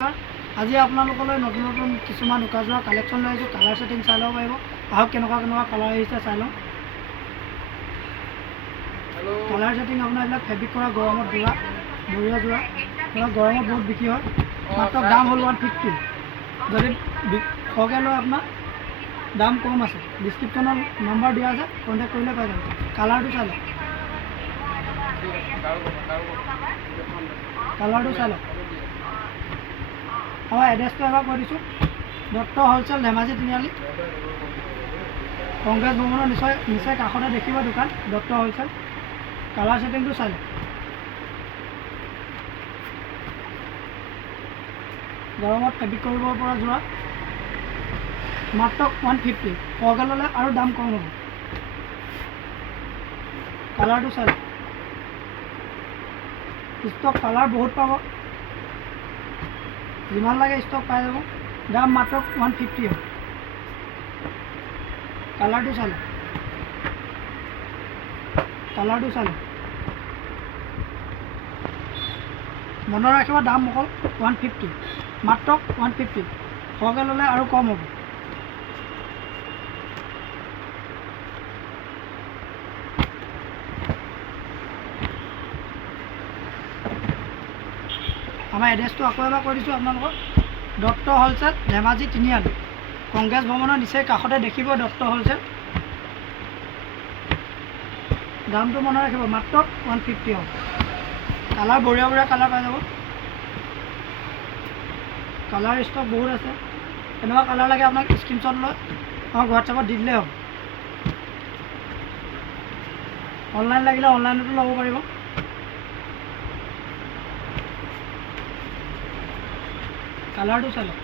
আজি আপোনালোকলৈ নতুন নতুন কিছুমান উকাজোৰা কালেকশ্যন লৈ আহিছোঁ। কালাৰ ছেটিং চাই ল'ব পাৰিব। আহক কেনেকুৱা কালাৰ আহিছে চাই লওঁ। কালাৰ ছেটিং আপোনাৰ এইবিলাক ফেব্ৰিক কৰা গৰমত যোৰা বঢ়িয়া যোৰা আপোনাৰ গৰমত বহুত বিক্ৰী হয়। মাত্ৰ দাম হ'ল 150। যদি সৰহকৈ লয় আপোনাৰ দাম কম আছে। ডিছক্ৰিপশ্যনত নম্বৰ দিয়া আছে, কণ্টেক্ট কৰিলে পাই যাব। কালাৰটো চাই লওক, কালাৰটো চাই লওক। আমাৰ এড্ৰেছটো এবাৰ কৈ দিছোঁ, দত্ত হ'লচেল ধেমাজি তিনিআলি কংগ্ৰেছ ভৱনৰ নিচেই কাষতে দেখিব দোকান দত্ত হ'লচেল। কালাৰ ছেটিংটো চাই লওক। গৰমত ফেব্ৰিক কৰিব পৰা যোৰা মাত্ৰ 150। সৰহকৈ ল'লে আৰু দাম কম হ'ব। কালাৰটো চাই লওক। ষ্টক কালাৰ বহুত পাব, যিমান লাগে ষ্টক পাই যাব। দাম মাত্ৰ 150 হ'ব। কালাৰটো চাই লওক, কালাৰটো চাই লওক। মনত ৰাখিব দাম অকল 150, মাত্ৰ 150। সৰহকৈ ল'লে আৰু কম হ'ব। আমাৰ এড্ৰেছটো আকৌ এবাৰ কৈ দিছোঁ আপোনালোকক, দত্ত হ'লচেল ধেমাজি তিনিআলি কংগ্ৰেছ ভৱনৰ নিচেই কাষতে দেখিব দত্ত হ'লচেল। দামটো মনত ৰাখিব, মাত্ৰ 150 হ'ব। কালাৰ বঢ়িয়া বঢ়িয়া কালাৰ পাই যাব। কালাৰ ষ্টক বহুত আছে। কেনেকুৱা কালাৰ লাগে আপোনাক স্ক্ৰীনশ্বট লৈ আমাক হোৱাটছআপত দি দিলেই হ'ব। অনলাইন লাগিলে অনলাইনতো ল'ব পাৰিব। কালাৰটো চাই লওক।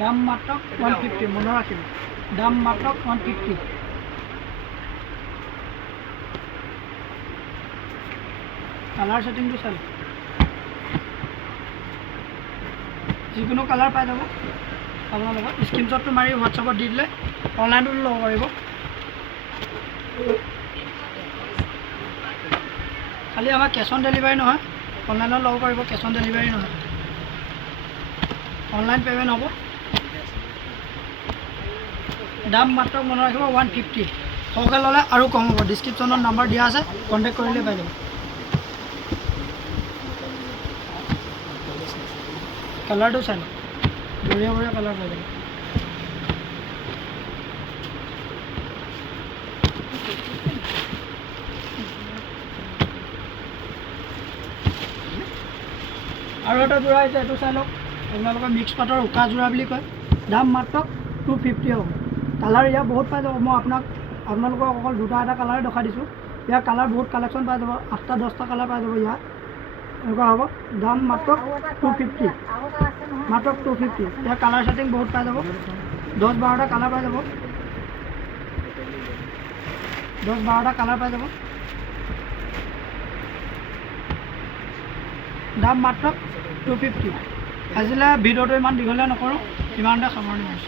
দাম মাত্ৰ 150, মনত ৰাখিব। দাম মাত্ৰ 150। কালাৰ ছেটিংটো চাই লওক। যিকোনো কালাৰ পাই যাব আপোনালোকৰ। স্ক্ৰীনশ্বটটো মাৰি হোৱাটছআপত দি দিলে অনলাইনতো ল'ব পাৰিব। খালি আমাৰ কেছ অন ডেলিভাৰী নহয়, অনলাইনত ল'ব পাৰিব। কেছ অন ডেলিভাৰী নহয়, অনলাইন পে'মেণ্ট হ'ব। দাম মাত্ৰ মনত ৰাখিব 150। সৰহকৈ ল'লে আৰু কম হ'ব। ডিছক্ৰিপশ্যনত নম্বৰ দিয়া আছে, কণ্টেক্ট কৰিলে পাই যাব। কালাৰটো চাই লওক, বঢ়িয়া বঢ়িয়া কালাৰ পাই যাব। আৰু এটা যোৰা আহিছে, এইটো চাই লওক। আপোনালোকৰ মিক্স পাটৰ উকা যোৰা বুলি কয়। দাম মাত্ৰ 250 হ'ব। কালাৰ ইয়াৰ বহুত পাই যাব। মই আপোনালোকক অকল দুটা এটা কালাৰে দেখাই দিছোঁ। ইয়াৰ কালাৰ বহুত কালেকশ্যন পাই যাব। 8টা 10টা কালাৰ পাই যাব ইয়াত। এনেকুৱা হ'ব। দাম মাত্ৰ 250, মাত্ৰ 250। ইয়াৰ কালাৰ ছেটিং বহুত পাই যাব। 10-12টা কালাৰ পাই যাব। 10-12টা কালাৰ পাই যাব। দাম মাত্ৰ 250। আজিলৈ ভিডিঅ'টো ইমান দীঘলীয়া নকৰোঁ, ইমানতে সামৰণি মাৰিছোঁ।